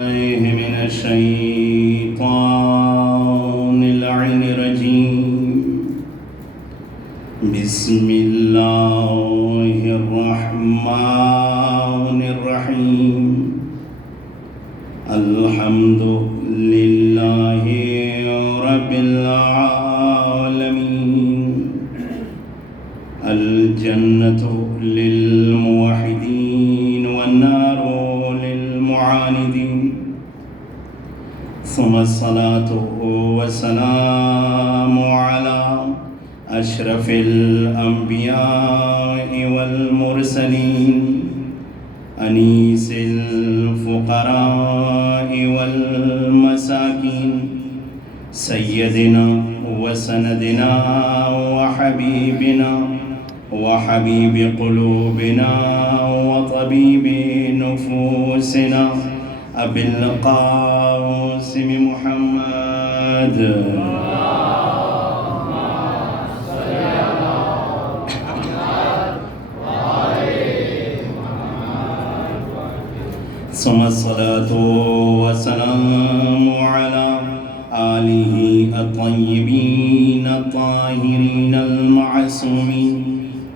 من الشيطان اللعين الرجيم. بسم الله الرحمن الرحيم. الحمد لله رب العالمين. الجنة للموحدين والنار للمعاندين. ثم الصلاة والسلام على أشرف الأنبياء والمرسلين أنيس الفقراء والمساكين سيدنا وسندنا وحبيبنا وحبيب قلوبنا وطبيب نفوسنا أبي القاسم محمد. ثم الصلاة والسلام على آله الطيبين الطاهرين المعصومين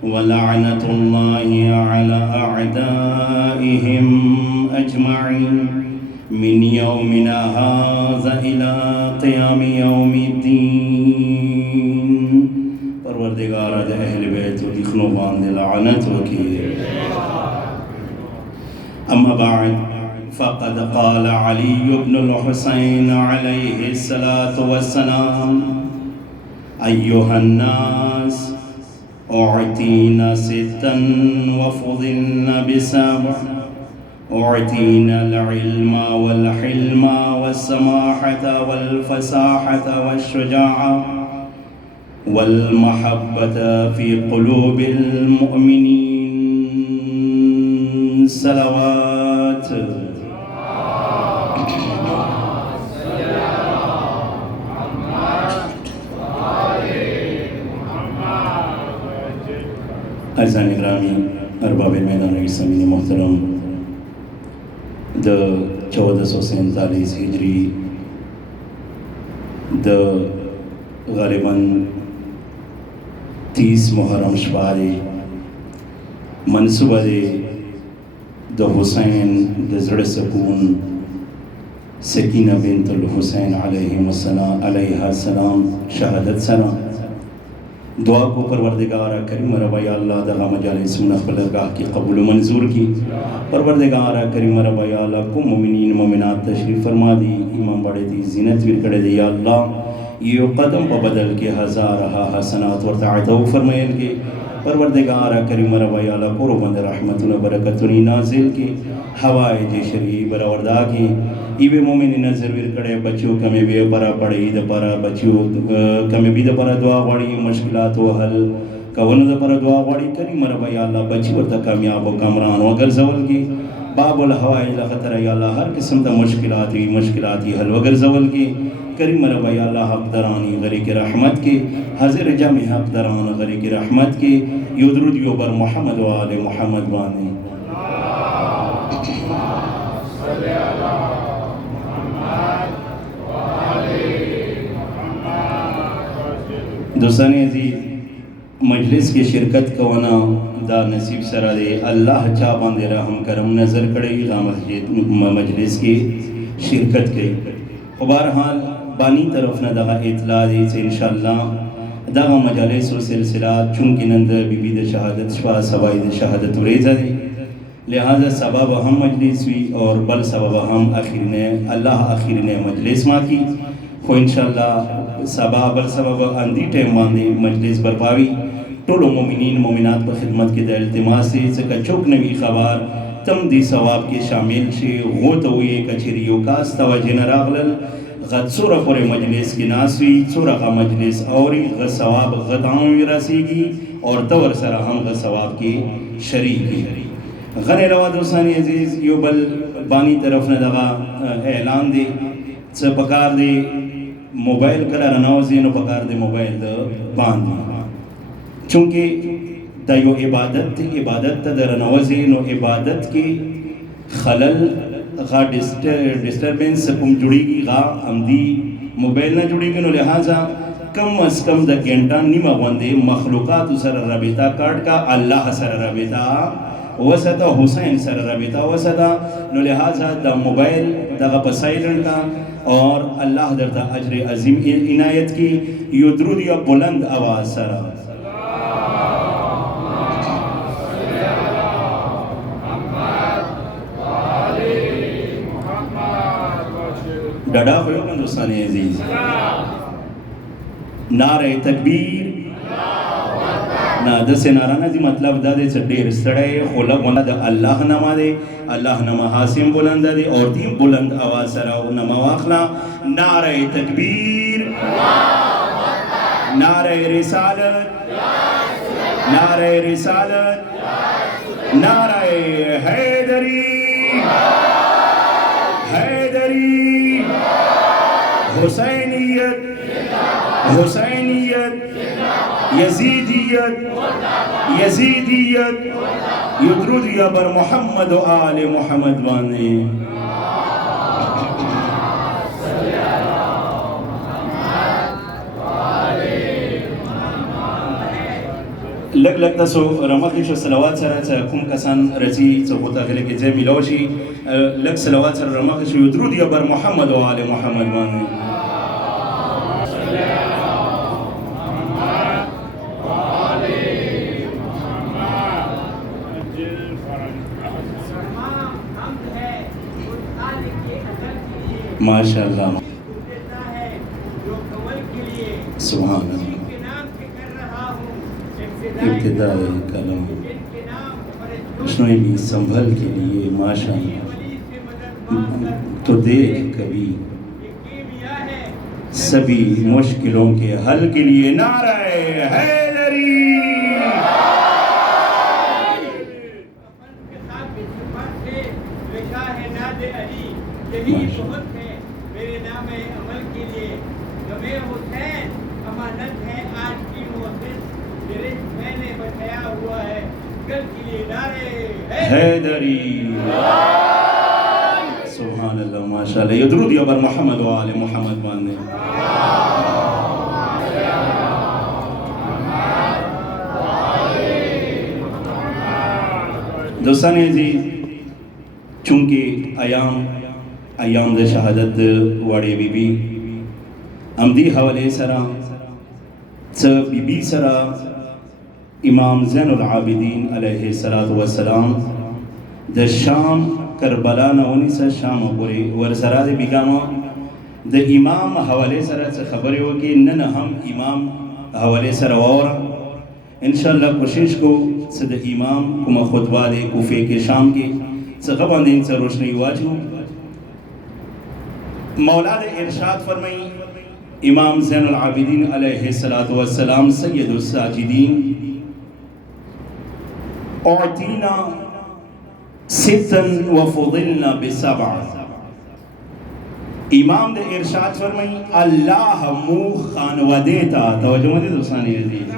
ولعنة الله على أعدائهم أجمعين من يومنا هذا إلى قيام يوم الدين. پروردگار اہل بیت کی خنوبان لعنت وکی. أما بعد فقد قال علي بن الحسين عليه الصلاة والسلام: أيها الناس أعطينا ستا وفضلنا بسبع: أعطينا العلم والحلم والسماحة والفصاحة والشجاعة والمحبة في قلوب المؤمنين. صلوات. عزیزان گرامی، ارباب میدان اسلامی محترم، 1447 ہجری غالباً 30 محرم شپارے منصوبہ د حسین د زړه سکون سکینہ بنت الحسین علیہ السلام شہادت سلام دعا کو پروردگار کریم رب یا اللہ دغه مجالس من خپل درگاہ کی قبول و منظور کی. پروردگار کریم رب یا اللہ کو مومنین مومنات تشریف فرما دی، ایمان بڑے دی، زینت ور کړه دی. یا اللہ یہ قدم په بدل کے ہزارہ حسنات ورته عطا فرمایل کے. پروردگار کریم رب یا اللہ کو بند رحمتونه برکتونه نازل کی، حوائج شرعی برآوردا کی. ایوه مومن نظر ور کړه بچو کمه به پرا پړې د پرا بچو کمه به د پرا دعا غواړي، مشکلات او حل کونه د پرا دعا غواړي. کریم رب یا اللہ بچی ورته کامیاب او کامران وګر زول کی. باب الحوائج خطر یا اللہ ہر قسم د مشکلات حل وګر زول کی. کریم رب یا اللہ حق درانی غری کی رحمت کی، حاضر جمع حق دران غری کی رحمت کی. یو درود یو بر محمد و آل محمد بانی. دوستان عزیز، مجلس کی شرکت کونا دا نصیب سره دی. اللہ چا باندې رحم کرم نظر کړی دا مسجد مجلس کی شرکت کړي. خو بہرحال بانی طرف نه دغه اطلاع دی چې انشاءالله دغه مجالس و سلسلات چونکہ نند بی بی د شہادت شوا سبائی د شہادت ریزہ دی، لہذا سبب ہم مجلس ہوئی اور بل سبب ہم اللہ آخر نے مجلس ماں کی. خو انشاءاللہ سبب بل سبب اندی ٹیم باندې مجلس برپاوی. ټولو مومنین مومنات په خدمت کې د التماس دی څخه چوک نوی خبر تم دی ثواب کې شامل شي. غوته وی کچری یو کاس توجه نه راغلل غد سورہ پورے مجلس کی ناسوی سورہ کا مجلس اوری غد ثواب غداؤں رسی گی اور دور سرہ ہم غد ثواب کی شریکی. غن علاوہ دوستانی عزیز یو بل بانی طرف نے دغا اعلان دی پکار دی موبائل کلا رناوزی نو پکار دی موبائل دا باندی چونکہ دا یو عبادت تا در نوزی نو عبادت کی خلل غا डिस्टर्बेंस कोम जुड़ेगी गा अमदी मोबाइल ना जुड़ेगी नो लिहाजा कम अज कम द घंटा निमा वंदे मखलूकात सर रबिता कार्ड का अल्लाह सर रबिता वसदा हुसैन सर रबिता वसदा नो लिहाजा द मोबाइल दगा पसाइलेंट का और अल्लाह दरदा अजर अजीम इनायत की यो दुरूद या बुलंद आवाज सरा डड़ा हुए हिंदुस्तानी अजीज नारे तकबीर ना दसे नाराना जी मतलब दादे ढेर सड़े खोला बोला द अल्लाह नमा दे अल्लाह नमा हासिम बुलंद दे और तीन बुलंद आवाज सराओ नमा वाखला नारे तकबीर नारे रिसालत नारे रिसालत नारे हैदरी हैदरी हुसैनियत हुसैनियत यजीदियत यजीदियत युद्रुदिया बर मोहम्मद व आले मोहम्मद वाने लग लगता सो रमखिश सलावत सरा कुम कसान रची चोता गले के जे मिलोशी लग सलावत सर रमखिश युद्रुदिया बर मोहम्मद व आले मोहम्मद वाने माशाअल्लाह सुभान इब्तिदा कलम कृष्ण भी संभल के लिए माशाअल्लाह तो देख कभी सभी मुश्किलों के हल के लिए नारे हैदरी यही बहुत है मेरे नाम अमल के लिए गमे हुसैन अमानत है आज की मोहसिन मेरे मैंने बताया हुआ है कल के लिए नारे हैदरी सुभान अल्लाह माशाअल्लाह यदरूद या बर मोहम्मद व आले मोहम्मद वाने दोस्तान जी चूंकि अयाम द शहादत वाड़े बीबी अमदी हवाले सरा च बीबी सरा इमाम ज़ैनुल आबिदीन अलैहि सलातु वस्सलाम द शाम करबला नवनी सा शाम पूरे वर सरा दे बिगामा द इमाम हवाले सरा च खबर हो कि नन हम इमाम हवाले सरा और इंशाअल्लाह कोशिश को सद इमाम कुमा खुतबा दे कुफे के शाम के सगबा दिन से रोशनी वाजू मौला ने इरशाद फरमाई इमाम ज़ैनुल आबिदीन अलैहि सलातु वस्सलाम सय्यदुस साजिदीन उअतीना सित्तन व फुदिलना बिसबअ इमाम ने इरशाद फरमाई अल्लाह मुँह खानवा देता तवज्जो मत दोस्तानी अजीज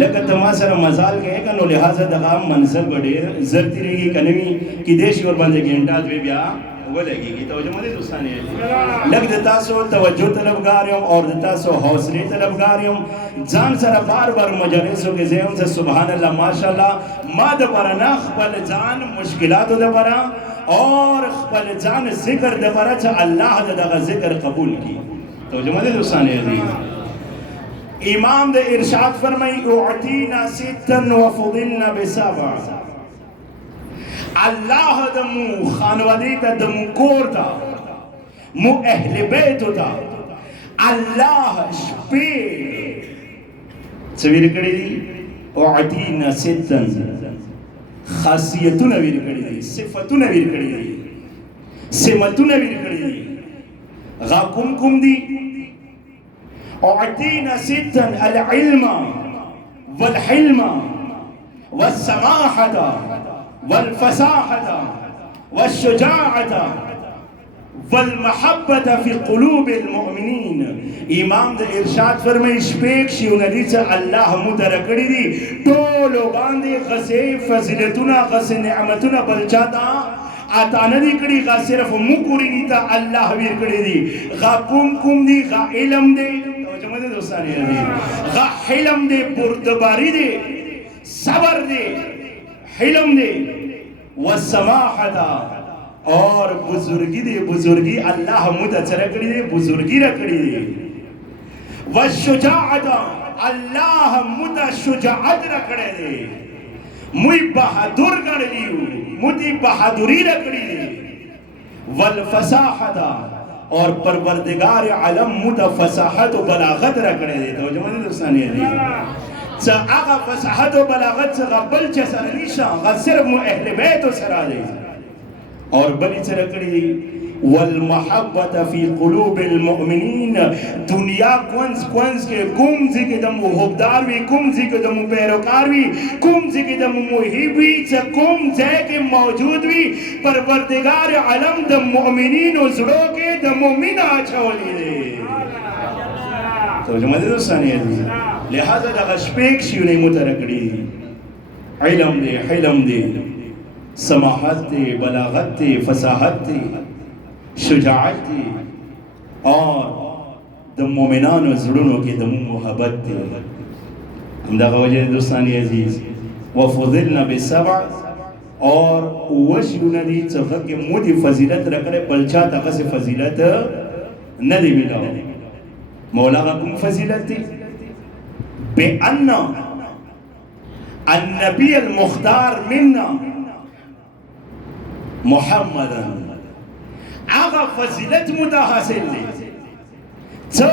लग तमासर मजाल के कनो लिहाजा दगा मंजर बडेर जरती रहेगी कनवी कि देश और बंदे घंटा द्वे ब्या वो लगेगी तवज्जो मत दोस्तानी अजीज लग देता सो तवज्जो तलबगारियों और देता सो हौसले तलबगारियों जान सर बार बार मजलिसों के जेम से सुभान अल्लाह माशाअल्लाह मद पर ना खपल जान मुश्किलात दे परा और खपल जान जिक्र दे परा छ अल्लाह दा जिक्र कबूल की तवज्जो मत दोस्तानी अजीज इमाम दे इरशाद फरमाई उअतीना सित्तन व फुदिलना बिसबअ अल्लाह दमु खानवादी ता दमु कोरता मु अहले बैत होता अल्लाह स्पे सवीर कड़ी उअतीना सित्तन खासियतुन वीर कड़ी सिफतुन वीर कड़ी सिमतुन वीर कड़ी गाकुम कुम दी उअतीना सित्तन अल इल्म वल हिल्म वस्समाहत वल फसाहत वश्शुजाअत वल महब्बत फी क़ुलूबिल मुमिनीन इमाम दे इरशाद फरमाई स्पेक शी नदी से अल्लाह मुदरकड़ी दी टोलो बांधे गसे फजिलतुना गसे नेमतुना बलचाता आता नदी कड़ी गा सिर्फ मुकुरी नीता अल्लाह वीर कड़ी दी गा कुम दी गा इलम दे तो जमदे दोस्तानी दी गा हिलम दे बुर्दबारी दे सबर दे हिलम दे वसमाहता और बुजुर्गी दे बुजुर्गी अल्लाह मुदचर कड़ी दे बुजुर्गी रकड़ी दे वशुजाअता अल्लाह मुदा शुजाअत रखड़े दे मुई बहादुर गण लियो मुदी बहादुरी रखड़ी दे वल फसाहता और परवरदिगार आलम मुदा फसाहत व बलागत रखड़े दे तो जमाने दोस्तानी है च आगा फसाहत व बलागत से गबल च सरनिशा ग सिर्फ मु अहले बैत सरा दे और बली च रखड़ी वल मोहब्बत फी कुलूबिल मुमिनीन दुनिया क्वंस के कुम जी के दम हुबदार भी कुम जी के दम पैरोकार भी कुम जी के दम मुहिबी च कुम जे के मौजूद भी परवरदिगार आलम द मुमिनीन उजड़ो के द मुमिना छोली दे तो जो मदद दोस्तानी है लिहाजा द गशपेक शिवने मुतरकड़ी इल्म दे हिलम दे समाहत दे बलागत दे फसाहत दे शुजाअत थी और द मोमिनान ज़ुड़नों के दम मोहब्बत थी हम दा वजह दोस्तानी अजीज वफ़ुज़िलना बिसबअ और वशयुना दी चफ़ के मुदी फजीलत रखड़े बलचा तक से फजीलत न दी मिला मौला का कुम फजीलत थी बेअन्ना अन्नबी अल मुख्तार मिन्ना मुहम्मदन आगा फजीलत मुदा हासिल ले च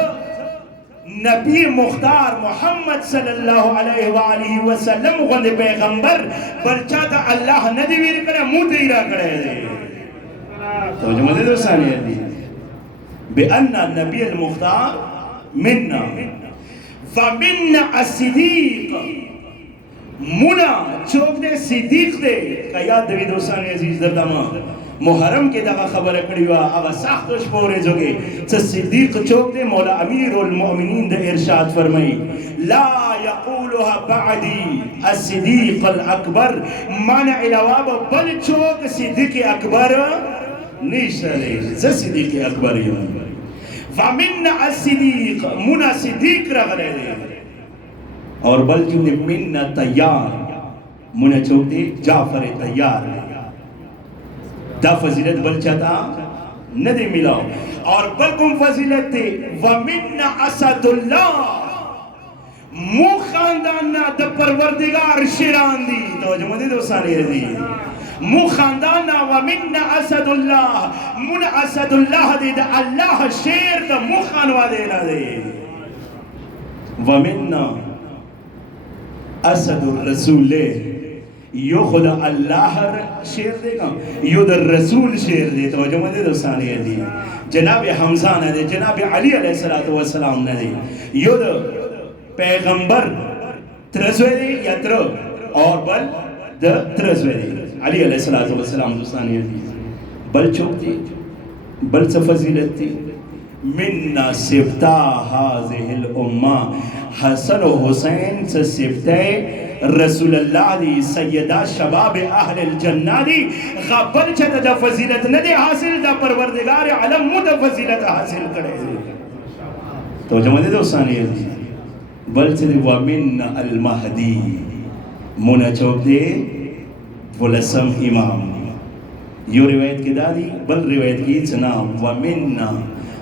नबी मुख्तार मोहम्मद सल्लल्लाहु अलैहि वालिहि वसल्लम गंदे पैगंबर बलचा ता अल्लाह नदी वीर करे मुदीरा करे दे तो जो मदे दोस्तानी है बेअन्ना नबी अल मुख्तार मिन्ना फमिन्ना अस्सिदीक मुना चौक दे सिद्दीक दे कया दवी दोस्तानी अजीज दरमा मुहर्रम के दगा खबर कड़ी वा अब साख्तश पोरे जोगे च सिद्दीक चौक दे मौला अमीरुल मोमिनीन दे इरशाद फरमाई ला यक़ूलुहा बअदी अस्सिदीक अल अकबर मन इलावा बल चौक सिद्दीक अकबर निशरे ज सिद्दीक अकबर यो फमिन्ना अस्सिदीक मुना सिद्दीक रगले और बल जो मिन्ना तैयार मुना चौक दे जाफर तैयार दा फजीलत बल चाहता न दे मिलाओ और बलकुम फजीलत थे वमिन्ना असदुल्लाह मु खानदान ना द परवरदिगार शिरान दी तो जो मदे दोस्तानी है मु खानदान ना वमिन्ना असदुल्लाह मुन असदुल्लाह दे द अल्लाह शेर द मु खानवा दे ना दे वमिन्ना असदुर रसूल यो खुदा अल्लाह शेर देगा यो द रसूल शेर दे तो जो मदे दोस्तानी है दी जनाब हमजा ने दे जनाब अली अलैहिस्सलातु वस्सलाम ने दे यो द पैगंबर त्रजवे या त्र और बल द त्रजवे अली अलैहिस्सलातु वस्सलाम दोस्तानी है दी बल चौकती बल से फजीलत थी मिन्ना सिफ्ता हाज़िहिल उम्मा हसन व हुसैन से सिफ्ते रसूलुल्लाह दी सैयदा शबाब अहल जन्नह दी खबर छत द फजीलत न दे हासिल द परवरदिगार आलम मुद फजीलत हासिल करे तो जमदे दोस्तानी बल से व मिन अल महदी मुना चौक दे वलसम इमाम यो रिवायत की दादी बल रिवायत की जनाब व मिन्ना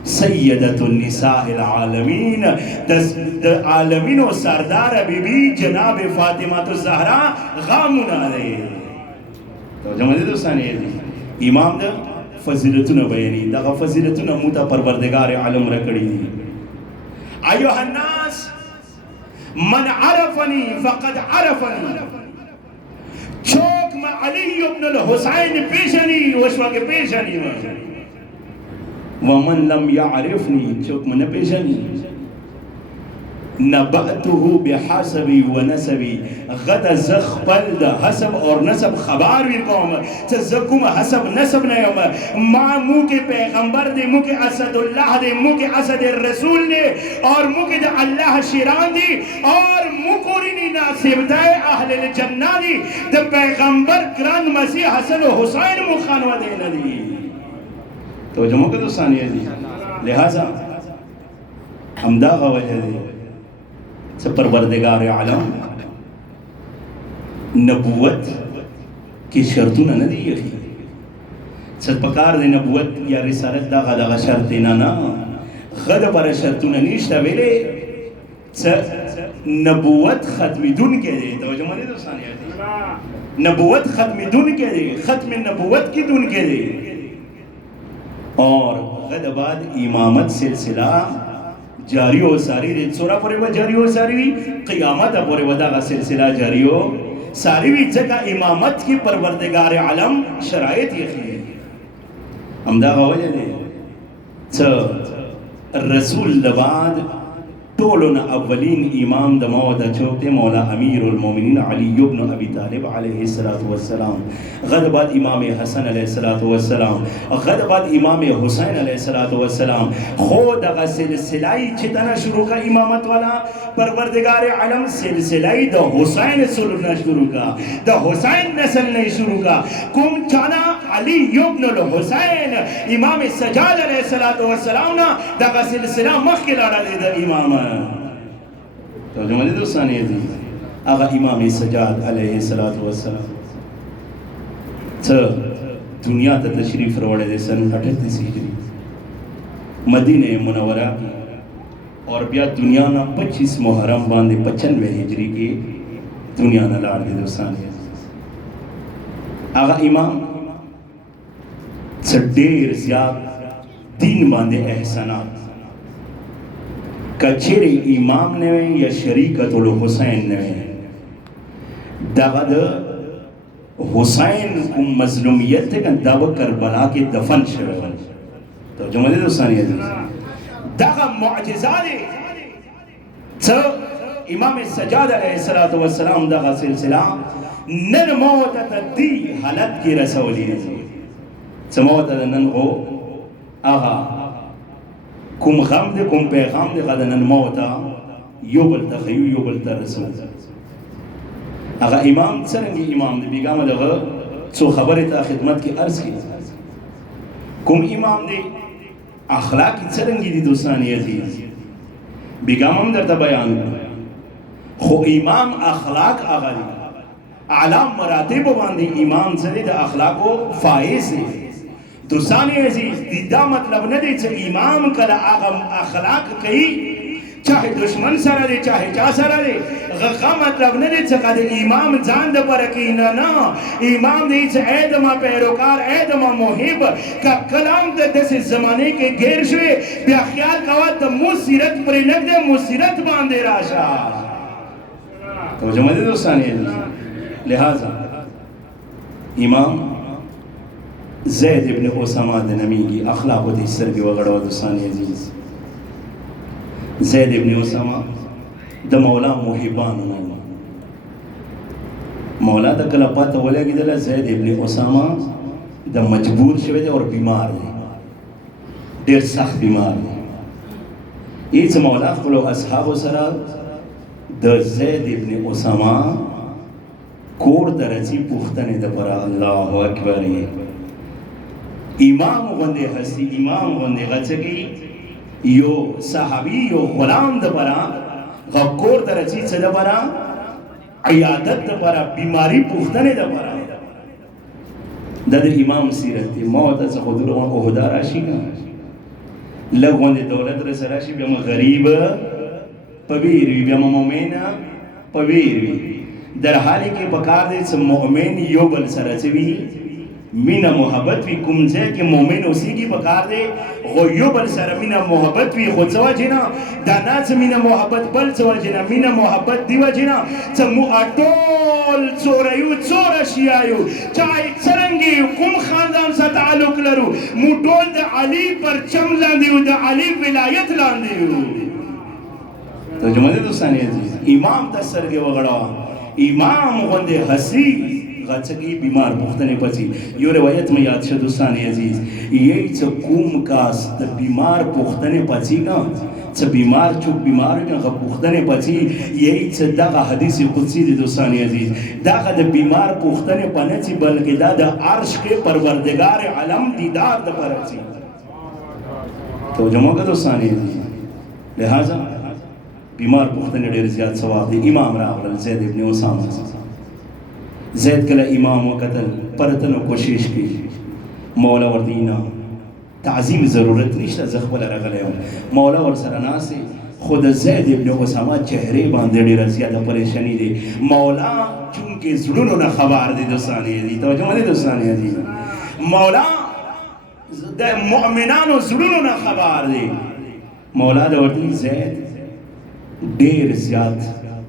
सैयदतुन निसाइल आलमीन द आलमीन व सरदार बीबी जनाब फातिमा तो ज़हरा गामुन अलैह तो जमदे दोस्तानी इमाम द फजीलतुन बयानी द फजीलतुन मुता परवरदिगार आलम रकड़ी अय्युहन नास मन अरफनी फक़द अरफनी चौक में अली इब्न अल हुसैन पेशनी वशवा के पेशनी वमन लम यारिफनी चौक में पेशनी नबअतुहु बिहसबी व नसबी गद ज़खपल द हसब और नसब खबर भी कौम तज़कुम हसब नसब न यम मा मुँह के पैगंबर दे मुँह के असदुल्लाह दे मुँह के असद रसूल दे और मुँह के द अल्लाह शिरान दी और मुकुरिनी ना سیبدای اهل الجنہ دی دا پیغمبر گران مسیح حسن و حسین مخان و دینا دی تو جمعہ کے دوستانی ہے دی لہذا حمدہ وجہ دی پروردگار عالم نبوت کی شرطوں نہ دی یخی ست پکار دی نبوت یا رسالت دا غدا شرطینا نا غدا پر شرطوں نہ نیشتا ویلے نبوت ختمی دن کے دے توجہ مانی دوستانی آتی نبوت ختمی دن کے دے ختم نبوت کی دن کے دے اور غدا بعد امامت سلسلہ جاری ہو ساری دی سورہ پورے وہ جاری ہو ساری بھی قیامت پورے وہ دا سلسلہ جاری ہو ساری بھی جگہ امامت کی پروردگار عالم شرائط یقین امدہ وجہ دے رسول دباد طولنا اولین امام دماؤ دا چوکتے مولا امیر المومنین علی ابن ابی طالب علیہ السلام غد بعد امام حسن علیہ السلام غد بعد امام حسین علیہ السلام خود اگا سلسلائی چھتنا شروع کا امامت والا پروردگار عالم سلسلائی دا حسین سلنا شروع کا دا حسین نسل نہیں شروع کا کم چانا علی ابن الحسین امام سجاد علیہ السلام دا سلسلہ مخیلارا دے دا امام تو جو مجھے دوستانی ہے آغا امام سجاد علیہ السلام دنیا تا تشریف روڑے دے سن 38 ہجری مدینہ منورہ کی اور بیا دنیا نا 25 محرم باندے 95 ہجری کی دنیا نا لار دے دوستانی ہے آغا امام دیر زیاد دین باندے احسانات کچھر امام نوے یا شریکت الحسین نوے دغد حسین کو مظلومیت تھے کہ دب کربلا کے دفن شوے تو جو مجھے دوستانی ہے دغد معجزانے امام سجاد علیہ السلام دغد سلسلہ نن موتت دی حالت کی رسولی ہے موتت نن ہو آغا کم غم دے کم پیغام دے غدنن موتا یو بلتا خیو یو بلتا رسول اگا امام سرنگی امام دے بیگام دے سو خبر تا خدمت کی عرض کی کم امام دے اخلاقی سرنگی دی دوستانی عزیز بیگام ہم در تا بیان خو امام اخلاق آغا دی اعلام مراتب باندی امام سرے دا اخلاقو فائز ہے دوستانی عزیز دیدہ مطلب نہ دے چھے امام کلا آغم اخلاق کئی چاہے دشمن سرہ دے چاہے چاہ سرہ دے غقہ مطلب نہ دے چھے کہ امام زاند پرکی نا امام دے چھے ایدما پیروکار ایدما محب کا کلام دے دس زمانے کے گیر شوئے بیا خیال کوات دا موسیرت پر نک دے موسیرت باندے راشا تو جو مدد دوستانی عزیز لہذا امام زید ابن اسامہ دنمی کی اخلاق و تیسر کی وغڑا و دوستانی عزیز زید ابن اسامہ دا مولا محبان مولا دا کلا پاتا ولی کی دلا زید ابن اسامہ دا مجبور شوئے دے اور بیمار دے دیر سخت بیمار دے ایچ مولا قلو اصحاب و سرا دا زید ابن اسامہ کور درچی پختنے دا پرا اللہ اکبر امام غندے ہستی امام غندے غچگی یو صحابی یو غلام دبرا غکور درچی سے دبرا عیادت دبرا بیماری پختنے دبرا دادر امام سیرت دی موت از خودر احدا راشی نا لگ غندے دولت رس راشی بیام غریب پبیروی بیام مومین پبیروی در حالی کے پکار دے سے مومین یو بل سرچوی مینا محبت وی کمزے کہ مومن اسی کی بکار دے غیو بل سر مینا محبت وی خود سوا جنا دانا سے مینا محبت بل سوا جنا مینا محبت دیو جنا سمو اٹول چوریو چور اشیائیو چاہی سرنگی کم خاندان سا تعلق لرو موٹول دا علی پر چم لاندیو دا علی ولایت لاندیو تو جو مدد دوستانی عزیز امام تسر کے وغڑا امام غندے حسی غچکی بیمار پختنے پچی یو روایت میں یاد شد دوستان عزیز یہی چا کوم کاس دا بیمار پختنے پچی گا چا بیمار چوک بیمار گا پختنے پچی یہی چا دا حدیث قدسی دی دوستان عزیز دا دا بیمار پختنے پنچی بلکہ دا عرش کے پروردگار علم دیدار دا پرچی تو جمعہ کا دوستان عزیز لہذا بیمار پختنے دیر زیاد ثواب دی امام راغل زید ابن اسامہ زید کلا امام و قتل پرتن و کوشش کی مولا وردینا تعظیم ضرورت نشتا زخبل رغلے ہوں مولا ور سرنا سے خود زید ابن اسامہ چہرے باندے دیر زیادہ پریشانی دے مولا چونکہ زلونو نا خبار دے دوستانی دی توجہ مدے دوستانی دی مولا مؤمنانو زلونو نا خبار دے مولا دا وردی زید دیر زیاد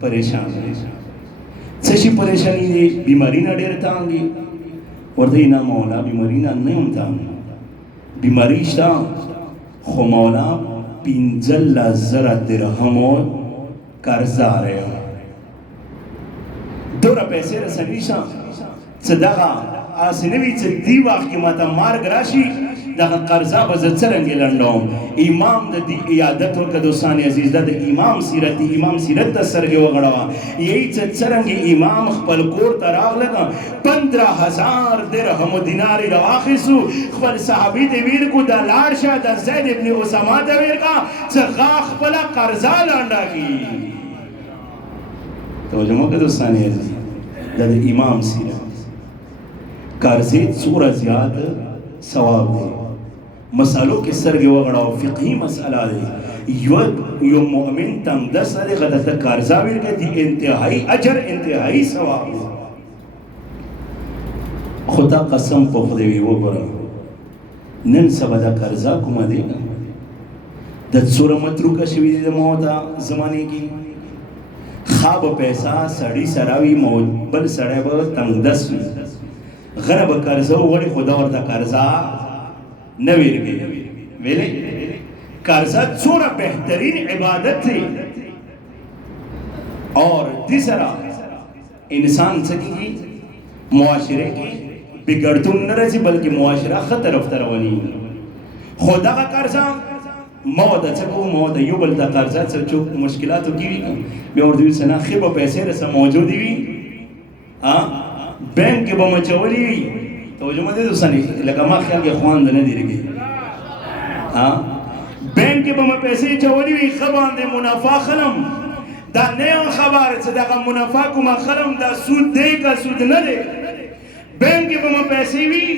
پریشان دے چشی پریشانی دے بیماری نا دیر تانگی وردی نا مولا بیماری نا نہیں تانگی بیماری شتا خو مولا 15,000 درہمو قرضہ رہے ہو دورا پیسے رسنی شتا صدقہ آسنوی چھ دی وقت کی ماتا مارگ راشی دا قرضہ بزد سرنگی لنڈوم امام دا دی ایادت ورکا دوستانی عزیز دا امام سیرت دی امام سیرت دا سرگی وغڑوا یہی چھ سرنگی امام خپل کور تراغ لگا 15,000 درہم و دیناری رواخیسو خپل صحابی دیویر کو دا لارشا دا زید ابن اسامہ دیویر کا چھ غاق پلا قرضہ لانڈا کی تو جمعہ کا دوستانی عزیز دا امام سیرت قرضے سورہ زیاد ثواب دے مسئلوں کے سرگے وغڑاو فقہی مسئلہ دے یو مؤمن تم دس دے غدت قرضہ ورکے دی انتہائی اجر انتہائی ثواب دے خدا قسم پا خودے وی وہ برا نن سبا دا قرضہ کما دے گا دا سورہ متروکہ شوی دے موتا زمانے کی خواب پیسہ سڑی سراوی بل سڑے با تنگ دس غرب قرضہ وڑی خدا ورطا قرضہ نویر گئی ویلے قرضہ چورا بہترین عبادت تھی اور تیسرا انسان سکی کی معاشرے کی بگڑتن نہ رسی بلکہ معاشرہ خطر افتر ونی خدا کا قرضہ موت چکو موت یو بلتا قرضہ چکو مشکلاتو کیوی بے اور دیو سنا خیب پیسے رسا موجودی بھی بینک کے بما چولی ہوئی توجہ مدے دوستانی لگا ما خیال کے خوان دنے دی رگی بینک کے بما پیسے چولی ہوئی خبان دے منافع خلم دا نیان خبار سے دا منافع کما خلم دا سود دے کا سود نہ دے بینک کے بما پیسے ہوئی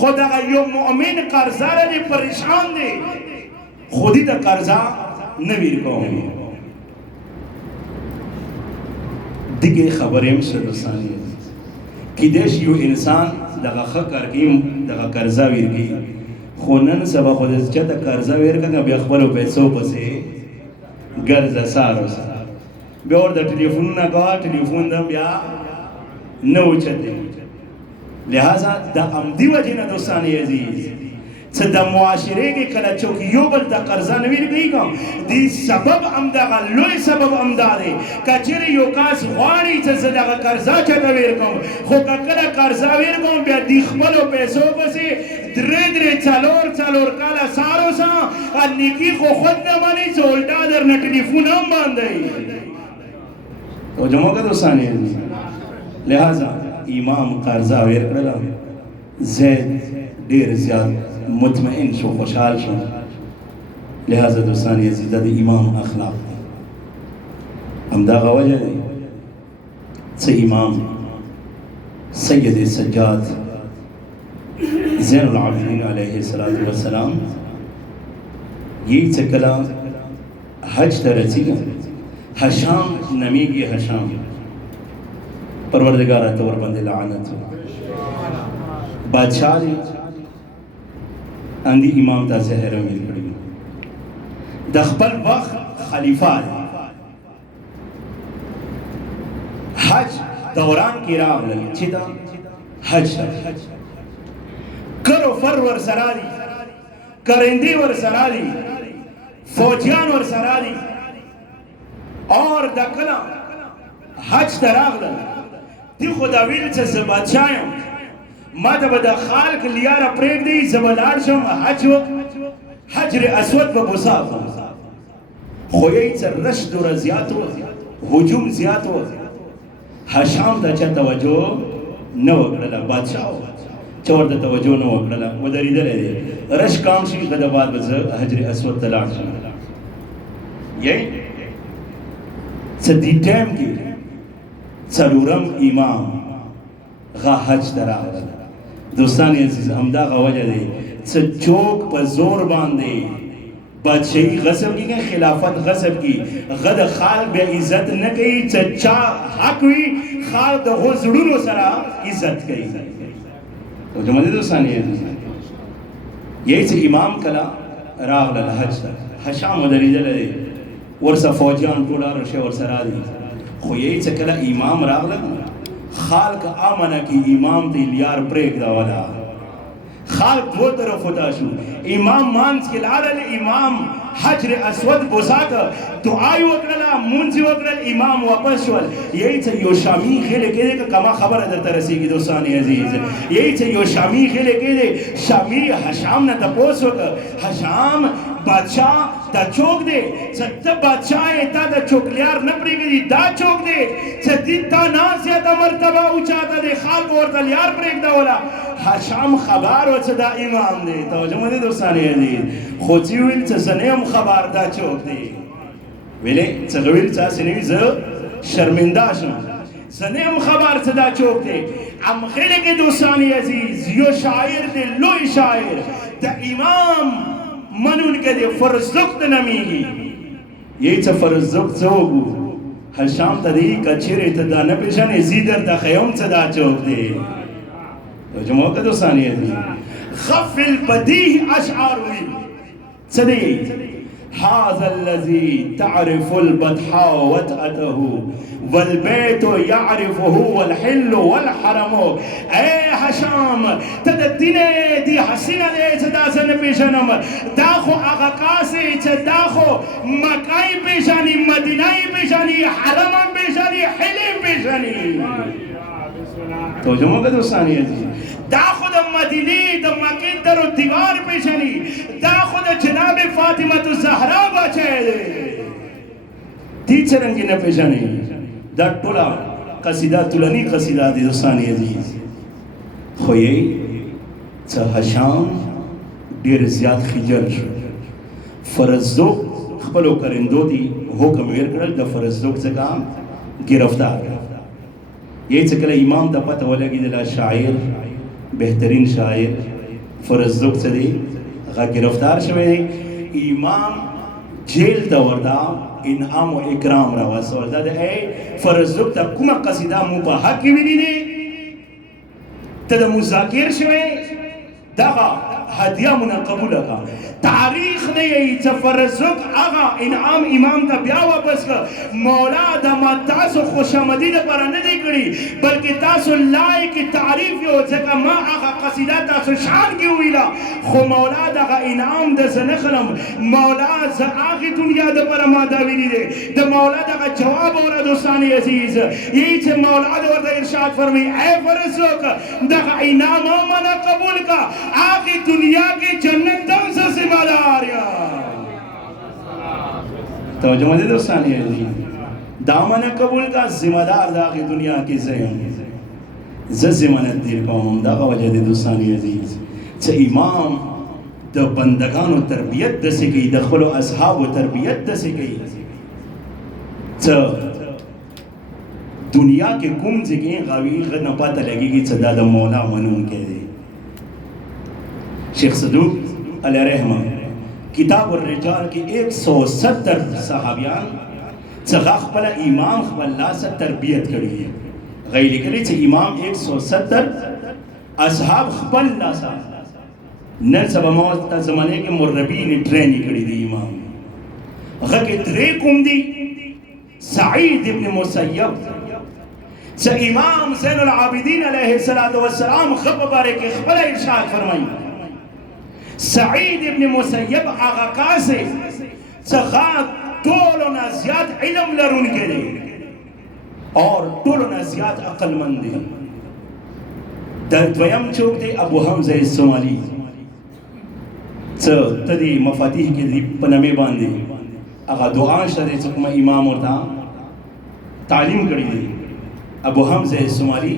خدا یو مؤمن قرضہ دے پریشان دے خودی دا قرضہ نویر کہوں دیگه خبریم سرسانی کی دیش یو انسان دغه خکر کیم دغه قرضا ویرگی خونن سبا خود از چه دا قرضا ویرگا که بیا خبرو پیسو پسی گرزا سارو سا بیا اور دا ٹلیفون نگاه ٹلیفون دا بیا نو چده لہذا دا امدی وجه دوستانی عزیز چه دا معاشره کے کلا چوک یو بل دا قرضہ نویر گئی گا دی سبب امدا گا لوی سبب امدا دے کچر یو کاس غواری چه زدہ گا قرضہ چه دا ویر کم خو کا کلا قرضہ ویر کم بیا دی خبلو پیسو پسی درے چالور کالا سارو سا نیکی خو خود نمانی زولدہ در نٹلیفون ہم باندائی تو جمعہ کا دوستانی ہے لہذا امام قرضہ ویر کرلا زید دیر زیاد مطمئن شو خوشحال شو لہذا دوستانی عزیزہ دی امام اخلاق ہم دا وجہ دی سے امام سید سجاد زین العابدین علیہ السلام یہی چکلا حج ترسی گا حشام نمی کی حشام پروردگارہ طور بندے لعنت بادشاہ دی اندی امام تا زہر امیر کڑی دخبل وقت خلیفہ ہے حج دوران کی راہ لگی چھتا حج کرو فر ور سراری کرندی ور سراری فوجیان ور سراری اور دکلا حج دراغ لگی دی خدا ویل چې زه بادشاه یم ما ته به د خلق لیاره پرېږدي زه به لاړ شم حجر اسود به بوسا خو یې څه رشد دوره زیات و هجوم زیات و هشام ته چا توجه نه وکړله بادشاه و چې ورته توجه نه وکړله ودرېدلی دی رش کام شي ښه د بعد به زه حجر اسود ته لاړ شم یعنی څه دې ټایم کې څلورم امام غا حج ته راغله دوستان عزیز همدغه وجه دی څه چوک په زور باندې بادشاہی غصب کی گئی خلافت غصب کی غد خالق بے عزت نہ گئی چچا حق ہوئی خالق ہو زڑونو سرا عزت گئی تو جو مجھے دوستانی ہے یہی سے امام کلا راغ للحج حشام ودری جلے ورسا فوجیان ٹولا رشے ورسا را دی خو یہی سے کلا امام راغ لگا خالق آمنہ کی امام دی لیار پریک دا والا خالق دو طرف ہوتا شو امام مانس کے لارل امام حجر اسود بوساک دعائی وکرلا منزی وکرل امام واپس شوال یہی چھے یو شامی خیلے کے دے کہ کما خبر در ترسی کی دوستانی عزیز یہی چھے یو شامی خیلے کے دے شامی حشام نا تپوس وکر حشام بادشاہ دا چوک دے چھتا بادشاہ ہے تا دا چوکلیار نپری گئی دا چوک دے چھتی تا ناسیا تا مرتبہ اچاتا دے خالق ورطا لیار پریک دا والا حشام خبر و چھتا امام دے توجہ مدی دوستانی عزیز خوچی ویل چھا سنیم خبر دا چوک دے ویلے چغویل چھا سنوی زو شرمندہ شن سنیم خبر چھا دا چوک دے ام خیلے کے دوستانی عزیز یو شاعر دے لوی شاعر دا امام منون کے دے فرزدکت نمیگی یہی چھا فرزدکت زوگو حشام تا دی کچھرے تا دا نپیشن زیدر دا خیوم چھا دا چوک دے تو جو موقع دوستانی ہے خف البدیح اشعار ہوئی صدی هذا الذي تعرف البطحاء وتأته والبيت يعرفه والحل والحرم اے حشام تدتنے دی حسینہ دے چدا سن پیشنم داخو اغاقاسی چداخو مکائی پیشانی مدینائی پیشانی حرم پیشانی حلی پیشانی تو جو موقع دوستانی ہے دا خود مدینی دا مکی در و دیوار پیشنی دا خود جناب فاطمہ الزہرا بچے دے تیچ رنگی نہ پیشنی دا ٹولا قصیدہ تولنی قصیدہ دی دوستانی عزیز خوئی چا حشام دیر زیاد خجل شو فرزدوک خپلو کرندو دی حکم ویرکرل دا فرزدوک چکا گرفتار یہی چکل امام دا پتہ ولگی دلا شاعر بہترین شاعر فرزدوک چدی غا گرفتار شوئے امام جیل تا وردا انعام و اکرام روا سوردا دے اے فرزدوک تا کما قصیدہ مباحق کی بھی دی تا دا مذاکر شوئے دا غا ہدیہ منا قبول کا تاریخ نے یہی چا فرزدوک آغا انعام امام تا بیا واپس کا مولا دا ما تاسو خوش آمدید پر ندی کری بلکہ تاسو لائے کی تعریف ہو چکا ما آغا قصیدہ تاسو شان کی ہوئیلا خو مولا دا غا انعام دا زنخلم مولا زا آغی دنیا دا پر ما داویلی دے دا مولا دا غا جواب ہو رہا دوستانی عزیز یہی چا مولا دا ورد ارشاد فرمی اے فرزدوک دا غا انعام منا قبول کا آغی دنیا کی جنت دم سے ذمہ دار یا توجہ مجھے دوستانی ہے دامن قبول کا ذمہ دار داخل دنیا کی زیم زمانت دیر قوم داغا وجہ دی دوستانی عزیز چا امام دا بندگان و تربیت دسی گئی دخل و اصحاب و تربیت دسی گئی چا دنیا کے کم جگہیں غاوی غد نہ پاتا لگی گی چا دادا مولا منون کے دے شیخ صدوق علیہ رحمہ کتاب الرجال کی 170 صحابیان چغا خپلا امام خپل لاسا تربیت کری ہے غیر لکلی چھ امام 170 اصحاب خپل لاسا نر سبا موتا زمانے کے مربین ٹرینی کری دی امام غکی تریکم دی سعید ابن مسیب چھ امام زین العابدین علیہ السلام خب بارے کے خپلا ارشاد فرمائی سعید ابن مسیب آغا کاسے چغا دولونا زیاد علم لرون کے لئے اور ټولو نه زیات عقلمند دی. د دویم څوک دی؟ ابو حمزه الصومالي. څه ته دې مفاتیح کې دې په نامې باندې هغه دعا شته دی چې کوم امام ورته تعلیم کړی دی. ابو حمزه الصومالي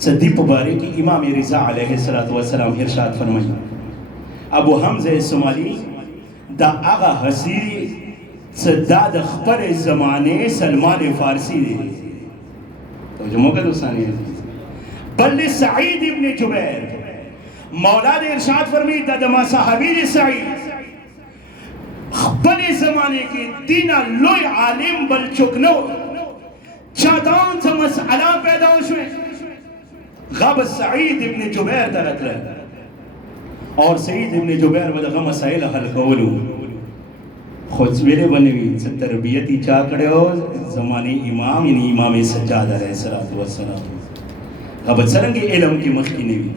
څه دې په باره کې امام رضا علیه السلام ارشاد فرمایي. ابو حمزه الصومالي دا هغه حسی څه دا د خپل زمانې سلمان فارسی دی. توجه مو کړه دوستان. بل سعید ابن جبیر مولا دې ارشاد فرمایي دا د ما صحابي دی سعید خپل زمانه کې دینا لوی عالم بل چکنو چادان څه مسئله پیدا وشوه غاب سعید ابن جبیر درته اور سعید ابن جبیر ودغه مسائل حل کولو خود ویلې بنوي څه تربیت یې چا کړو زمانه امام یعنی امام سجاد علیه السلام غاب څنګه علم کې مخکې نه وي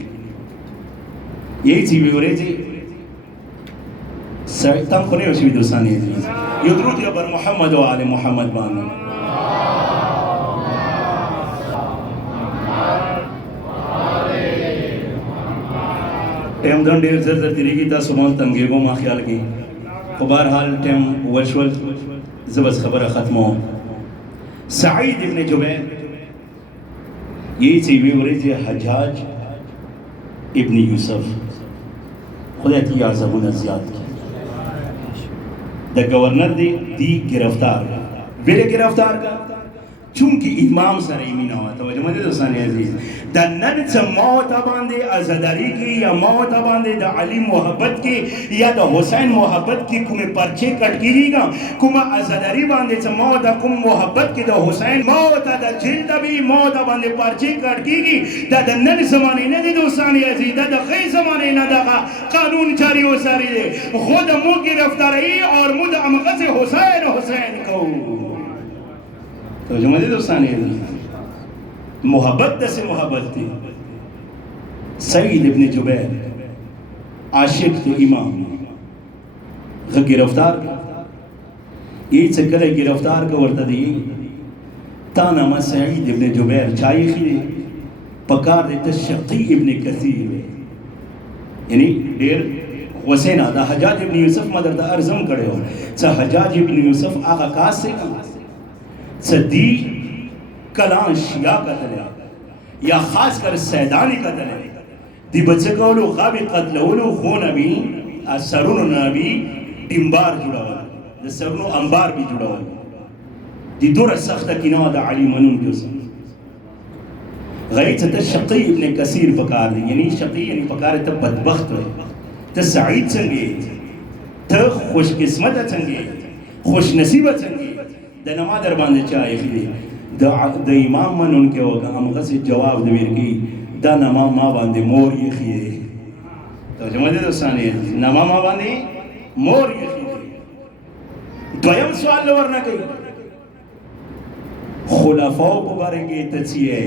یہی چی ویورے جی سعیدتان خونه وشوی دوستانی عزیز یو درود یا بر محمد و آل محمد بانو. ٹیم دن دیر زر زر تیری گی تا سمان تنگیگو ما خیال کی خو بارحال ٹیم وشول زبس خبر ختمو. سعید ابن جبیر یہی چی ویورے جی حجاج ابن یوسف خدا تی عذابونه زیاد کی د گورنر دی گرفتار ویلے گرفتار کا چونکہ امام سره ایمینا ہوا. توجہ مدد دوستان عزیز د نن څه موت باندې ازداری کی یا موت باندې د علی محبت کی یا د حسین محبت کی کومه پرچے کټ کیږي کومه ازداری باندې څه موت کوم محبت کی د حسین موت د جلد بھی موت باندې پرچے کټ کیږي د نن زمانه نه دي دوستان عزیز د غي زمانه نه دغه قانون جاری وساري خود مو گرفتاری اور مو د امغه حسین کو. توجہ مدد دوستان عزیز محبت سے محبت تھی. سعید ابن جبیر عاشق تھے امام گرفتار کا یہی چکر ہے گرفتار کا ورطہ دی تانا ما سعید ابن جبیر چاہی خیلے پکار دیتا شقی ابن کثیر یعنی دیر حسینہ دا حجاج ابن یوسف مدر دا ارزم کڑے ہو چا حجاج ابن یوسف آغا کاس سے صدی کلان شیعہ قتل یا خاص کر سیدانی قتل دی بچے کولو غابی قتلولو خون ابی سرونو نبی ڈمبار جڑا ہوا دی سرونو انبار بھی جڑا ہوا دی دور سخت کنوا دا علی منون کیوں سن غیت تا شقی ابن کثیر پکار دی یعنی شقی یعنی پکار تا بدبخت ہوئے تا سعید چنگے تا خوش قسمت چنگے خوش نصیبت چنگے د نما در باندې چای خلی د امام من ان کے ہوگا ہم غصی جواب دویر کی دا نما ما باندې مور یہ خیئے. تو جمع دے دوستانی نما ما باندې مور یہ خیئے. دویم سوال لورنا کئی خلفاء کو بارے کے تچیئے.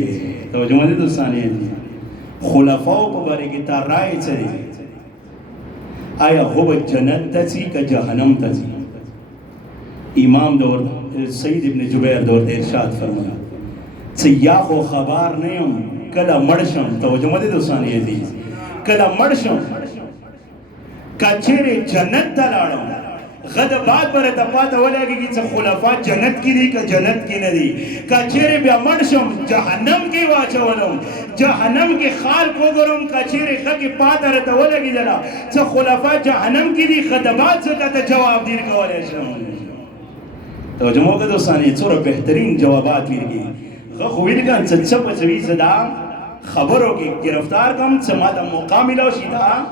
تو جمع دے دوستانی خلفاء کو بارے کے تا رائے چلے آیا خوب جنت تچی کا جہنم تچی. امام دور سعید ابن جبیر دور دے ارشاد فرمایا سیاح و خبار نیم کلا مرشم. توجہ مدد دوستانی عزیز کلا مرشم کچھر جنت تلاڑم غد بعد پر اتفاق ولگی کی چھ خلفاء جنت کی دی کہ جنت کی ندی کچھر بیا مرشم جہنم کی واچا ولم جہنم کی خال کو گرم کچھر خاکی پاتا رہتا ولگی جلا چھ خلفاء جہنم کی دی غد بعد سے کہتا جواب دیر کا ولیشم. توجہ موقع دوستانی چورا بہترین جوابات ویرگی خویل کن چچپ چوی زدا خبروں کی گرفتار کم چماتا موقع ملا شیدہ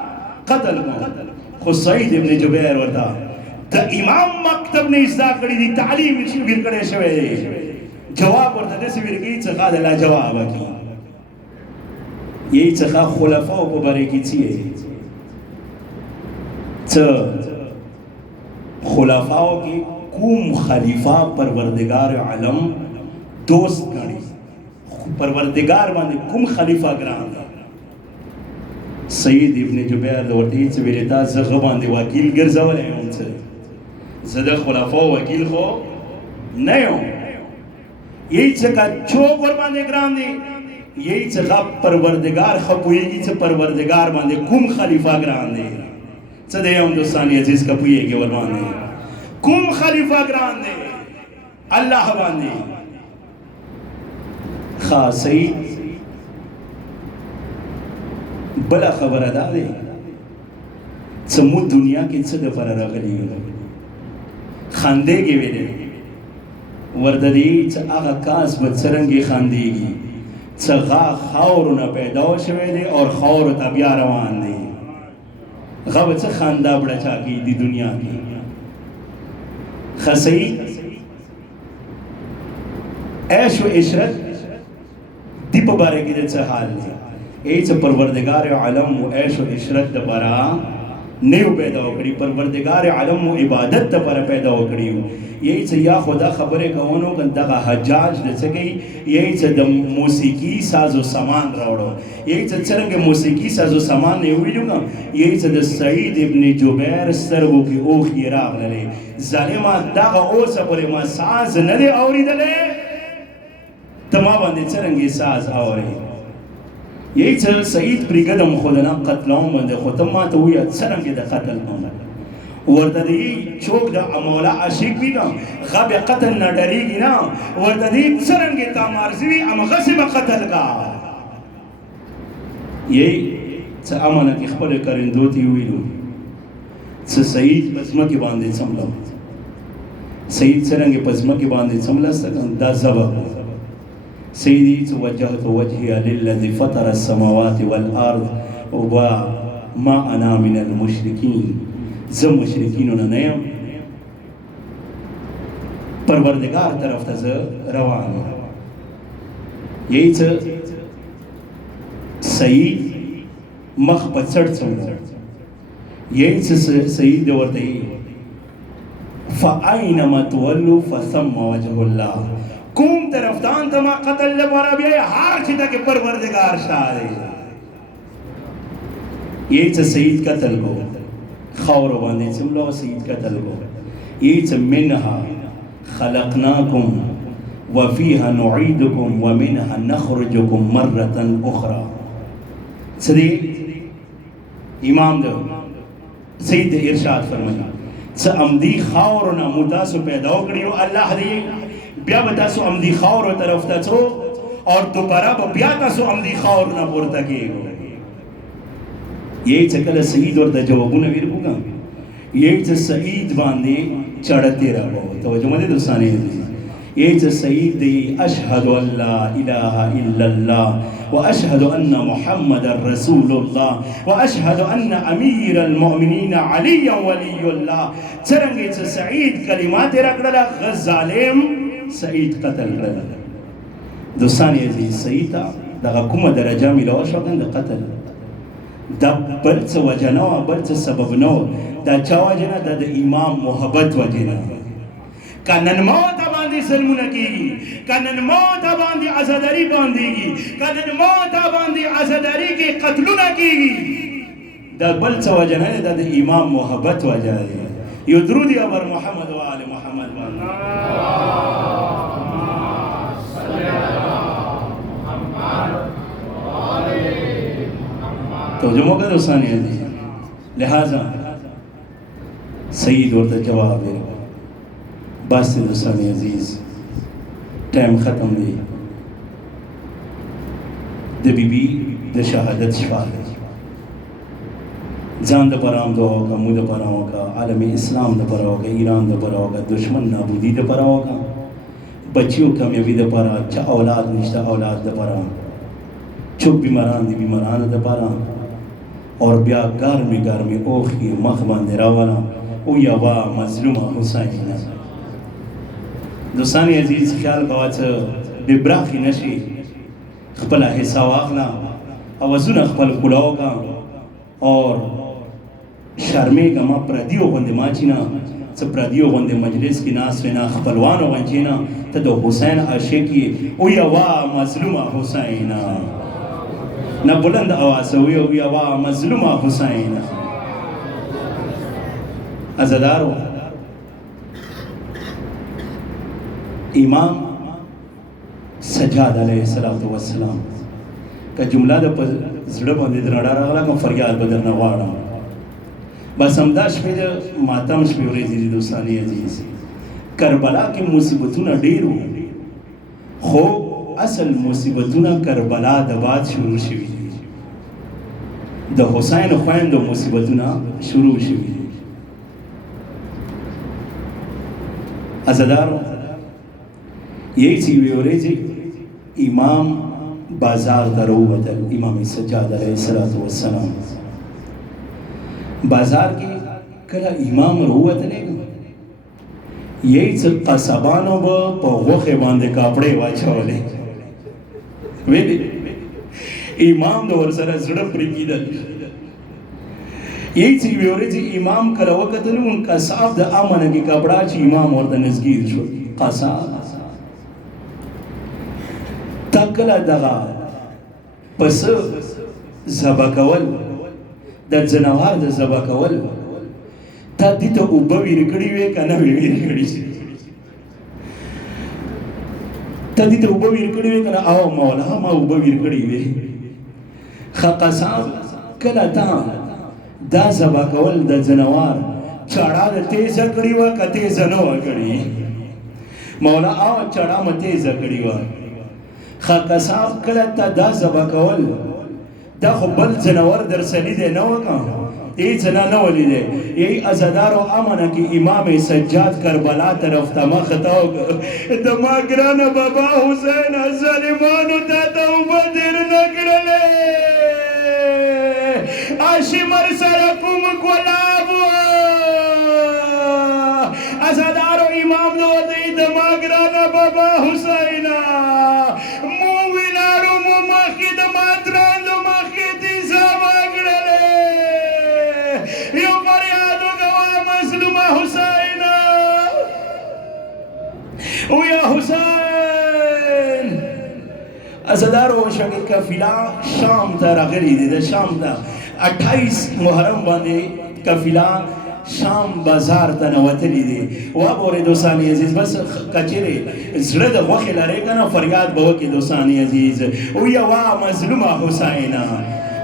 قتل کن. خود سعید ابن جبیر ورطا تا امام مکتب نے ازدہ کری دی تعلیم ویرکڑے شوئے جواب ورطا دیسی ویرگی چخا دلا جواب کی یہی چخا خلفاء کو برے کی چیئے خلفاء کی کوم خلیفہ پروردگار عالم دوست گاڑی پروردگار باندې کوم خلیفہ ګران دا سید ابن جبیر ورته چې ویلتا زغه باندې وکیل ګرځولې هم څه زده خلفاء وکیل خو نه یو یہی چکا چوک اور باندے گران دے یہی چکا پروردگار خپوئیگی چا پروردگار باندے کم خلیفہ گران دے چدے ہم دوستانی عزیز کپوئیگی اور باندے کم خلیفہ گران دے اللہ باندے خواہ سید بلا خبر ادا دے چمو دنیا کی چد پر رغلی خاندے گی ویدے ورددی چا آغا کاس بچرنگی خاندے گی چا غا خاورنا پیداو شوے دے اور خاور تا بیا روان دے غا بچا خاندہ بڑا چاکی دی دنیا کی خسید عیش و عشرت دی پا بارے کی دے چا حال دے ای چا پروردگار عالم و عیش و عشرت دا بارا نیو پیدا وکڑی پروردگار عالم و عبادت دا بارا پیدا وکڑی یہی چا یا خدا خبر کونو کن دا حجاج دا چکئی یہی چا دا موسیقی ساز و سامان راوڑو یہی چا چرنگ موسیقی ساز و سامان نیوی لگا یہی چا دا سعید ابن جبیر سرگو کی اوخی راغ للے ظالمہ دا اوسا بولے ما ساز ندے آوری دلے تما باندے چرنگی ساز آوری یہی چل سعید پریگدم خودنا قتلان بندے خودما تو ہوئی چرنگی دا قتل کن ورددی چوک دا مولا عاشق بھی نا غاب قتل نہ ڈری گی نا ورددی چرنگی تا مارزوی ام غصب قتل کا یہی چا امانا کی خبر کرندوتی ہوئی لو چا سعید پزمہ کی باندے سملا سعید چرنگی پزمہ کی باندے سملا سکن دا زبا سيدي توجهت وجهي للذي فطر السماوات والأرض وما أنا من المشركين زم مشركين ننام پروردگار طرف تز روان یہی چا سعید مخ پچڑ چمڑا یہی چا سعید دورتے فَأَيْنَمَا تُوَلُّوا فَثَمَّ وَجْهُ اللَّهِ کون طرفدان تما قتل لبارا بھی ہے ہار چھتا کہ پروردگار شاہ دے یہی چا سعید قتل کو خور باندے چملو سعید قتل کو یہی چا منہا خلقناکم وفیہا نعیدکم ومنہا نخرجکم مرتن اخرى صدی امام دو سعید ارشاد فرمائی چا امدی خورنا متاسو پیداو کریو اللہ دی بیا بتا سو امدی خور و طرف تا چو اور دوبارہ بیا تا سو امدی خور نہ پورتا کیے گو یہی چکل سعید اور دا جوابو نویر بوگا یہی چا سعید باندے چڑھتے رہو توجہ مدے دوستانے یہی چا سعید دی اشہد اللہ الہ الا اللہ و اشہد ان محمد رسول اللہ و اشہد ان امیر المؤمنین علی ولی اللہ چرنگی چا سعید کلمات رکڑلا غزالیم سعید قتل کرد دوستانی عزیز سعیدہ دا کم درجہ ملو شکن دا قتل دا برچ وجنو برچ سبب نو دا چا وجنہ دا امام محبت وجنہ کنن موت باندی سلمونہ کی گی کنن موت باندی عزداری باندی گی کنن موت باندی عزداری کی قتلونہ کی گی دا برچ وجنہ دا امام محبت وجنہ یو درودی ابر محمد و آل محمد باندی تو جو موقع دوستانی ہے لہذا سعید اور جواب ہے بس دوستانی عزیز ٹائم ختم دی دے بی بی دے شہادت شفا ہے جان دا پراؤں دا ہوگا مو دا پراؤں کا عالم اسلام دا پراؤں کا ایران دا پراؤں کا دشمن نابودی دا پراؤں کا بچیوں کامیابی دا پراؤں چا اولاد نشتہ اولاد دا پراؤں چوک بیماران دی بیماران دا پراؤں اور بیا گرمی اوخی مخبان دی راوانا او یا وا مظلومہ حسین دوستانی عزیز خیال کواچ ببراخی نشی خپلا حصہ واخنا اوزون خپل کلاو کا اور شرمے کا ما پردیو غند ماچینا سا پردیو غند مجلس کی ناس وینا خپلوانو غنچینا تا دو حسین عاشقی او یا وا مظلومہ حسین نہ بلند آواز ہوئی او یا وا مظلومہ حسین امام سجاد علیه السلام که جمله د په زړه باندې درنه راغله کوم فریاد به درنه غواړم بس همدا شپې د ماتم شپې ورځې دي دوستانې عزیز کربلا کې مصیبتونه ډېر وو خو اصل مصیبتونه کربلا د بعد شروع شوي دي د حسین خویندو مصیبتونه شروع شوي دي عزادارو یہی چې یوې ورځې امام بازار ته راووتل امام سجاد علیه السلام بازار کې کله امام راووتلی یہی چې قصبانو به په غوښې باندې کاپړې واچولې ویلې امام د ورسره زړه پرې کېدل یہی چې یوې ورځې امام کله وکتل نو قصاب د امنه کې کپړه چې امام ورته نزدیک شو قصاب تا کله دغه پسه ذبح کول د جنوار د ذبح کول تا دې ته اوبه ویر کړي وې که نه وې ویر کړي تا دې ته اوبه ویر کړي وې که نه او مولا ما اوبه ویر کړي وې ښه قصاب کله تا دا ذبح کول د جنوار چړه د تیزه کړي وه که تیزه نه وه کړي مولا او چړه مه تیزه کړي وه ښه قصاب کله ته دا ذبح کول دا خو بل جنور در سه لیدی نه وه که هیڅ نه ولیدی یی عزادارو امنه کې امام سجاد کربلا طرف ته مخ ته د ما ګرانه بابا حسین ظالمانو تا ته اوبه تېر نه کړلې اشمر سره کوم ګلاب وه عزادارو امام نو ورته د ما ګرانه بابا حسینه مو وینارو مو مخکې د ماتراندو مخکې دې سبا کړلې یو فریاد وکړه مظلومه حسینه او یا حسین عزادارو شګې قافله شام ته راغلې ده د شام ته 28 محرم باندې قافله شام بازار ته نوتلی دي وګورئ دوستان عزیز بس کچېرې زړه د غوښې لرې که نه فریاد به وکړي دوستان عزیز او یوه مظلومه حسینه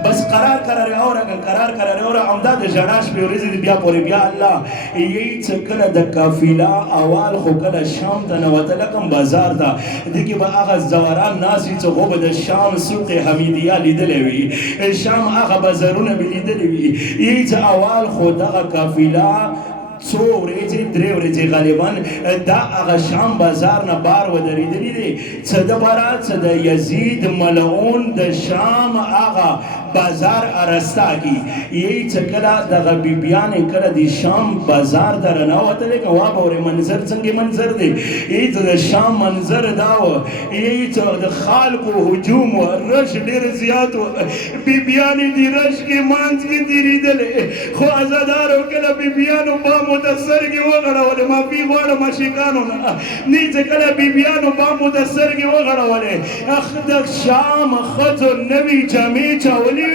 بس قرار اوره قرار اوره همدا د ژړا شپې ورځې دي بیا پورې بیا الله یی چې کله د قافله اول خو کله شام ته نوتله کوم بازار ته دې کې به هغه زوران ناست وي چې هغو به د شام سوق حمیدیه لیدلی وي شام هغه بازارونه به لیدلی وي یی چې اول خو دغه قافله څو ورځې 3 ورځې غالبا دا هغه شام بازار نه بار ودرېدلي دي څه دپاره څه د یزید ملعون د شام هغه بازار ارستا کی یہی چې کله دغه بیبیانې کله د شام بازار ته رانوتلې که واورې منظر څنګه منظر دی یہی چې د شام منظر دا و یہی چې د خلکو هجوم و رش ډېر زیات و بیبیانې د رش کې مانځ کې تېرېدلې خو عزادارو کله بیبیانو بامو د سترګې وغړولې معافي غواړم عاشقانو نه نه چې کله بیبیانو بامو د سترګې وغړولې د شام ښځو نوي جامې چاولې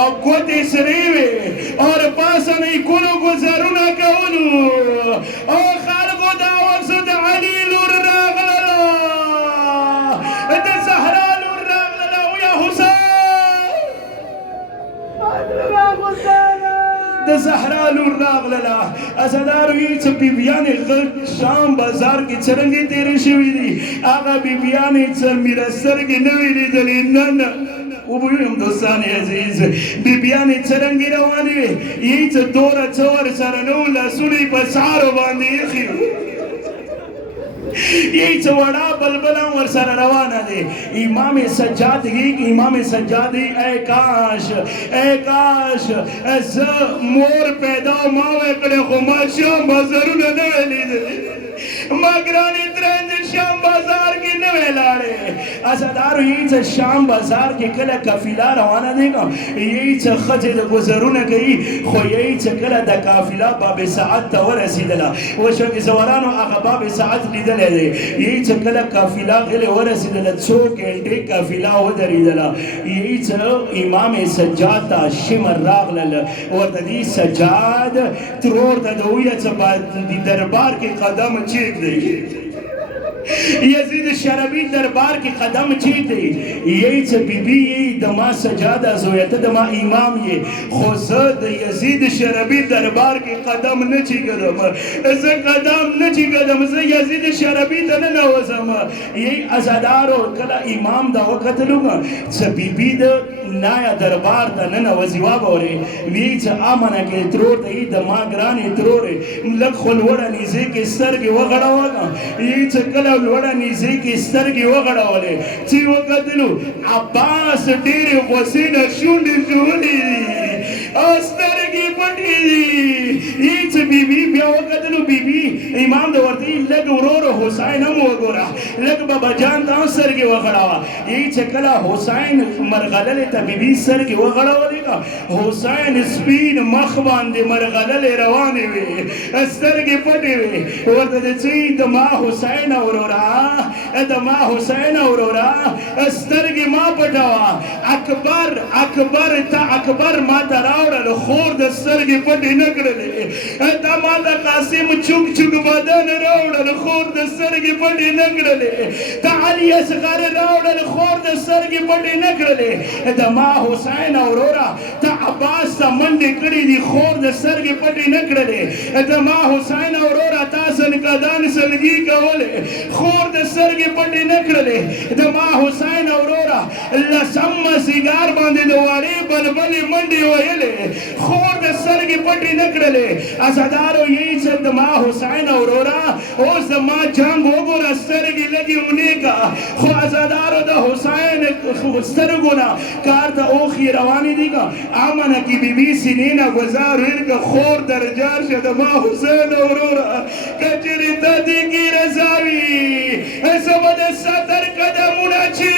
او ګوتې سرې وې اور پاسه نه یې کلو ګزارونه کولو او خلکو دا اوس د علي لور راغله د زهرا لور راغله او یا حسین د زهرا لور راغله عزادارو یې چې بیبیانې شام بازار کې څرنګې تېرې شوي دي هغه بیبیانې چې میره سترګې نه وې لیدلې نه وبویم دوستان عزیز بیبیانې څرنګې روانې وې یی چې دوره څه ورسره نه وو لاسونه یې په سارو باندې ایښي یی چې وړه بلبله ورسره روانه دی امام سجاد ای کاش زه مور پیدا ما وې کړې خو ما شام بازارونه نه وې لیدلي ما ګرانې ترنج شام بازار کې نه وې لاړې عزادارو یی چې شام بازار کې کله قافله روانه دی نو یی چې ښځې د ګذرونه کوي خو یی چې کله د قافله باب سعد ته ورسېدله وشوکې زورانو هغه باب سعد لیدلی دی یی چې کله قافله غلې ورسېدله څو ګنټې قافله ودرېدله یی چې امام سجاد ته شمر راغلل ورته دی سجاد ترور ته د ویه چې په دربار کې قدم چیږدی یزید شربی دربار کی قدم چیتی یہی چه بی بی یہی دما سجادہ زویت دما امام یہ خوزد یزید شربی دربار کی قدم نچی قدم از قدم نچی قدم از یزید شربی تن نوزم یہی ازادارو کلا امام دا وقت لوگا چه بی بی دا نایا دربار دا ننا وزیوا بوری وی چه آمنا کے ترور دا ای دما گرانی تروری لگ خلوڑا نیزے کے سر کے وغڑا ہوگا یہی چه کلا لوڑا نیزے کی سترگی وغڑا والے چی وقتلو عباس ڈیری غسین شونڈی جولی سترگی پٹی دی ایچ بی بی بیا وقتلو بی بی امام دورتی لگ ورور حسین ہم وگورا لگ بابا جان دان سرگی وغڑا وا ایچ کلا حسین مرغلل تا بی بی سرگی وغڑا والے کا حسین سپین مخبان دی مرغلل روانے وی سترگی پٹی وی ورد چی دما حسین اورورا دما حسین اورورا سترگی ما پٹاوا اکبر اکبر تا اکبر ما تراوڑا خورد سترگی پٹی نکڑلے تا ما تا قاسم چک چک بدن راوڑا خورد سترگی پٹی نکڑلے تا علی اصغر راوڑا خورد سترگی پٹی نکڑلے دما حسین اورورا تا عباس تا منڈی کری دی خورد سترگی پٹی نکڑلے دما حسین اورورا تا سنکدان سلگی کولے خورد سرگی پٹی نکڑلے دما حسین اورورا لسم سیگار باندے دوارے بلبلی منڈی ویلے خورد سرگی پٹی نکڑلے ازادارو یہی سے دما حسین اورورا اوز دما جنگ ہوگورا سرگی لگی انہیں کا خو ازادارو دا حسین سرگونا کار دا اوخی روانی دی کا آمنا کی بی بی سنینا گزار ویر کا خورد درجار شد دما حسین اورورا کچری تا دی کی رضاوی سبد ستر قدمونا چی